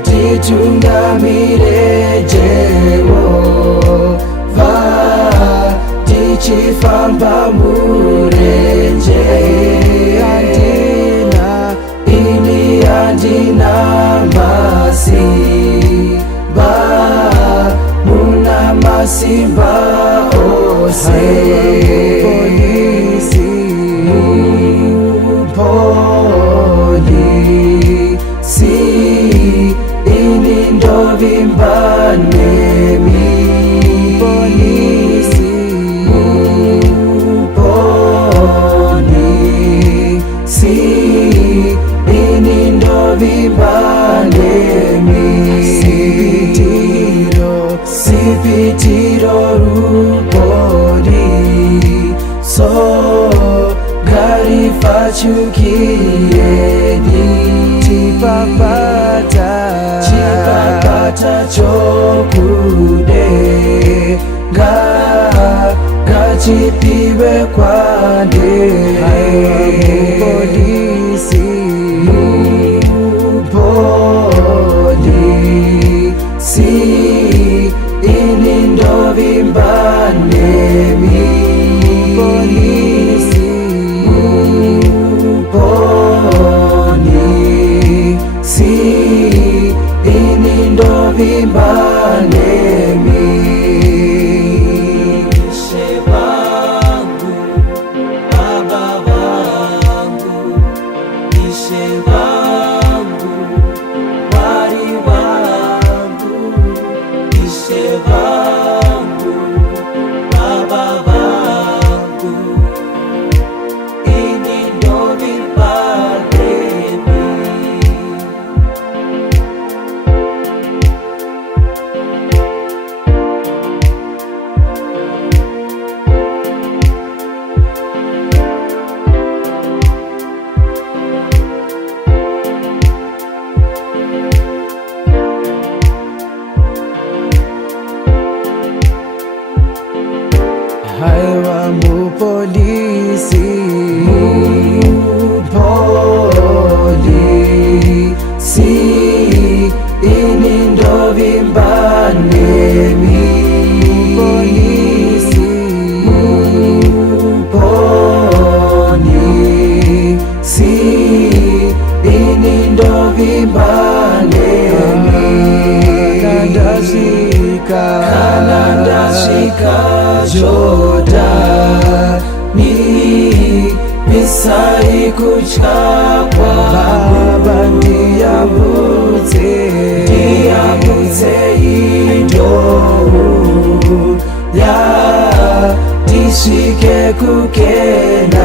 nditungamire Jehova tichifamba murenje andina masimba muna masimba ose polisi ini ndovimbane polisi ini ndovimbane sipitiro rupori so garifachukieni chipapata chokude gachipiwe kwande polisi ini ndovimbane polisi ini ndovimbane Ishe wangu, Baba wangu, Ishe wangu, Wari wangu, Ishe wangu, Baba wangu, ini ndovimbane Haiwa mupolisi ini ndovimbane polisi ini ndovimbane kanandashika Jordani misai kuchakwa Baba ndiyambutse indovu ya tishike kukenane